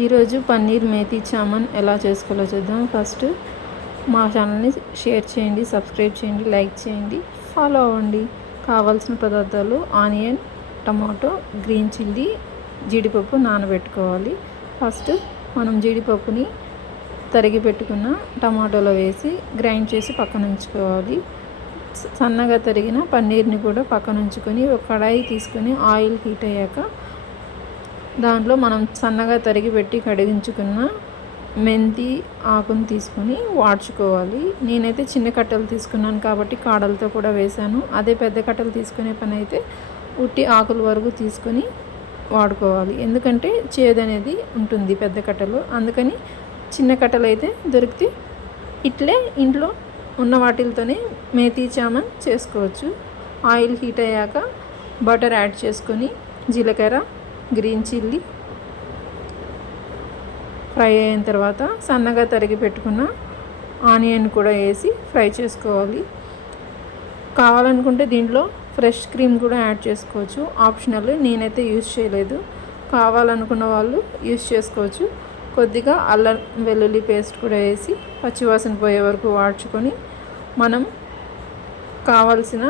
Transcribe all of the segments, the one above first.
ఈరోజు పన్నీర్ మేతి చామన్ ఎలా చేసుకోవాలో చూద్దాం. ఫస్ట్ మా ఛానల్ని షేర్ చేయండి, సబ్స్క్రైబ్ చేయండి, లైక్ చేయండి, ఫాలో అవ్వండి. కావాల్సిన పదార్థాలు ఆనియన్, టమాటో, గ్రీన్ చిల్లీ, జీడిపప్పు నానబెట్టుకోవాలి. ఫస్ట్ మనం జీడిపప్పుని తరిగి పెట్టుకున్న టమాటోలో వేసి గ్రైండ్ చేసి పక్కన ఉంచుకోవాలి. సన్నగా తరిగిన పన్నీర్ని కూడా పక్కన ఉంచుకొని ఒక కడాయి తీసుకొని ఆయిల్ హీట్ అయ్యాక దాంట్లో మనం సన్నగా తరిగి పెట్టి కడిగించుకున్న మెంతి ఆకుని తీసుకొని వాడ్చుకోవాలి. నేనైతే చిన్న కట్టలు తీసుకున్నాను కాబట్టి కాడలతో కూడా వేశాను. అదే పెద్ద కట్టలు తీసుకునే పని అయితే ఉట్టి ఆకుల వరకు తీసుకొని వాడుకోవాలి. ఎందుకంటే చేదు అనేది ఉంటుంది పెద్ద కట్టలు, అందుకని చిన్న కట్టలు అయితే దొరికితే ఇట్లే ఇంట్లో ఉన్న వాటితోనే మేతి చామన్ చేసుకోవచ్చు. ఆయిల్ హీట్ అయ్యాక బటర్ యాడ్ చేసుకొని జీలకర్ర, గ్రీన్ చిల్లీ ఫ్రై అయిన తర్వాత సన్నగా తరిగి పెట్టుకున్న ఆనియన్ కూడా వేసి ఫ్రై చేసుకోవాలి. కావాలనుకుంటే దీంట్లో ఫ్రెష్ క్రీమ్ కూడా యాడ్ చేసుకోవచ్చు, ఆప్షనల్. నేనైతే యూజ్ చేయలేదు, కావాలనుకున్న వాళ్ళు యూజ్ చేసుకోవచ్చు. కొద్దిగా అల్లం వెల్లుల్లి పేస్ట్ కూడా వేసి పచ్చివాసన పోయే వరకు వాడ్చుకొని మనం కావాల్సిన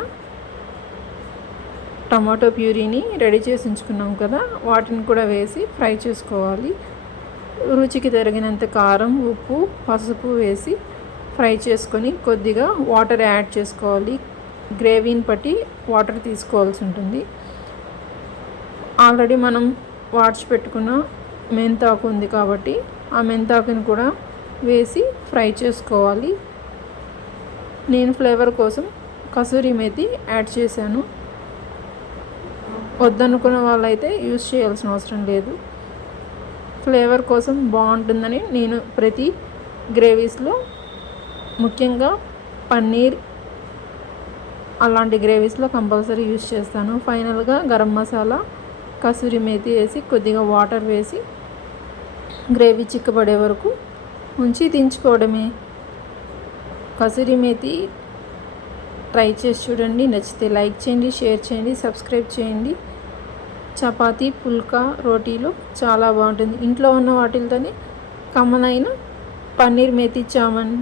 టమాటో ప్యూరీని రెడీ చేసి ఉంచుకున్నాం కదా, వాటిని కూడా వేసి ఫ్రై చేసుకోవాలి. రుచికి తగినంత కారం, ఉప్పు, పసుపు వేసి ఫ్రై చేసుకొని కొద్దిగా వాటర్ యాడ్ చేసుకోవాలి. గ్రేవీని బట్టి వాటర్ తీసుకోవాల్సి ఉంటుంది. ఆల్రెడీ మనం వాడ్చి పెట్టుకున్న మెంతాకు ఉంది కాబట్టి ఆ మెంతాకుని కూడా వేసి ఫ్రై చేసుకోవాలి. నేను ఫ్లేవర్ కోసం కసూరి మేతి యాడ్ చేశాను. వద్దనుకున్న వాళ్ళైతే యూజ్ చేయాల్సిన అవసరం లేదు. ఫ్లేవర్ కోసం బాగుంటుందని నేను ప్రతి గ్రేవీస్లో, ముఖ్యంగా పన్నీర్ అలాంటి గ్రేవీస్లో కంపల్సరీ యూజ్ చేస్తాను. ఫైనల్గా గరం మసాలా, కసూరి మేతి వేసి కొద్దిగా వాటర్ వేసి గ్రేవీ చిక్కబడే వరకు ఉంచి దించుకోవడమే. కసూరి మేతి ట్రై చేసి చూడండి. నచ్చితే లైక్ చేయండి, షేర్ చేయండి, సబ్స్క్రైబ్ చేయండి. చపాతీ, పుల్కా, రోటీలు చాలా బాగుంటుంది. ఇంట్లో ఉన్న వాటితోనే కమ్మనైన పన్నీర్ మేతి చామన్